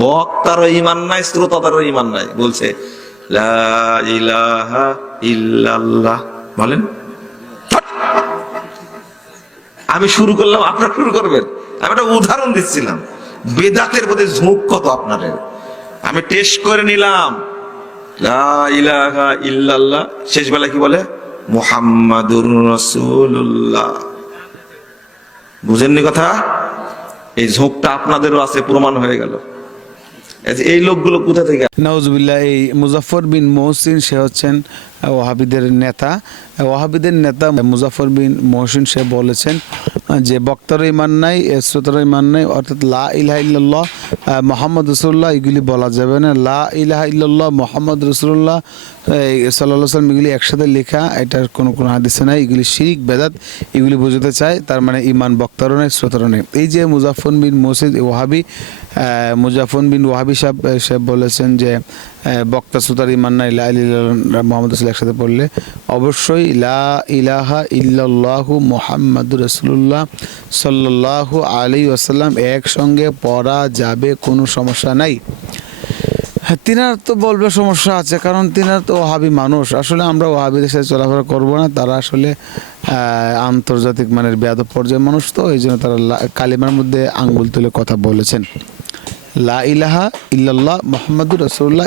বক্তারও ঈমান নাই, শ্রোতাদেরও ঈমান নাই। বলছে লা ইলাহা ইল্লাল্লাহ। বলেন। আমি শুরু করলাম, আপনারা শুরু করবেন। আমি একটা উদাহরণ দিচ্ছিলাম বেদাতের প্রতি ঝোঁক কত আপনাদের। আমি টেস্ট করে নিলাম। লা ইলাহা ইল্লাল্লাহ, শেষ বেলা কি বলে? মুহাম্মাদুর রাসূলুল্লাহ। বুঝেননি কথা? এই ঝোঁকটা আপনাদেরও আছে, প্রমাণ হয়ে গেল। এই লোকগুলো কোথা থেকে? নাউজুবিল্লাহ। এই মুজাফফর বিন মহসিন, সে হচ্ছেন ওয়াহাবিদের নেতা। ওয়াহাবিদের নেতা মুজাফফর বিন মহসিন সে বলেছেন যে বক্তারও ঈমান নাই, শ্রোতারও ঈমান নাই, অর্থাৎ লা ইলাহা ইল্লাল্লাহ মুহাম্মদ রাসূলুল্লাহ এগুলি বলা যাবে না। লা ইলাহা ইল্লাল্লাহ মুহাম্মদ রাসূলুল্লাহ সাল্লাল্লাহু আলাইহি ওয়াসাল্লাম এগুলি একসাথে লেখা, এটার কোনো হাদিসে নাই। এগুলি শিরক বেদাত, এগুলি বোঝাতে চায়। তার মানে ঈমান বক্তারও নেই, শ্রোতারও নেই। এই যে মুজাফফর বিন মহসিন ওয়াহাবি, মুজাফফর বিন ওয়াহাবি সাহেব সে বলেছেন যে বক্তা শ্রোতার ঈমান নাই, লা ইলাহা ইল্লাল্লাহ মুহাম্মদ রাসূলুল্লাহ একসাথে পড়লে। অবশ্যই লা ইলাহা ইল্লাল্লাহু মুহাম্মাদুর রাসূলুল্লাহ সাল্লাল্লাহু আলাইহি ওয়াসাল্লাম একসঙ্গে পড়া যাবে, কোনো সমস্যা নাই। তিনার তো বলবে সমস্যা আছে, কারণ তিনার তো ওয়াহাবি মানুষ। আসলে আমরা ওয়াহাবিদের সাথে চলাফেরা করবো না, তারা আসলে আন্তর্জাতিক মানের বেয়াদব পর্যায়ের মানুষ। তো এই জন্য তারা কালিমার মধ্যে আঙ্গুল তুলে কথা বলেছেন। লা ইলাহা ইল্লাল্লাহ মুহাম্মাদুর রাসূলুল্লাহ।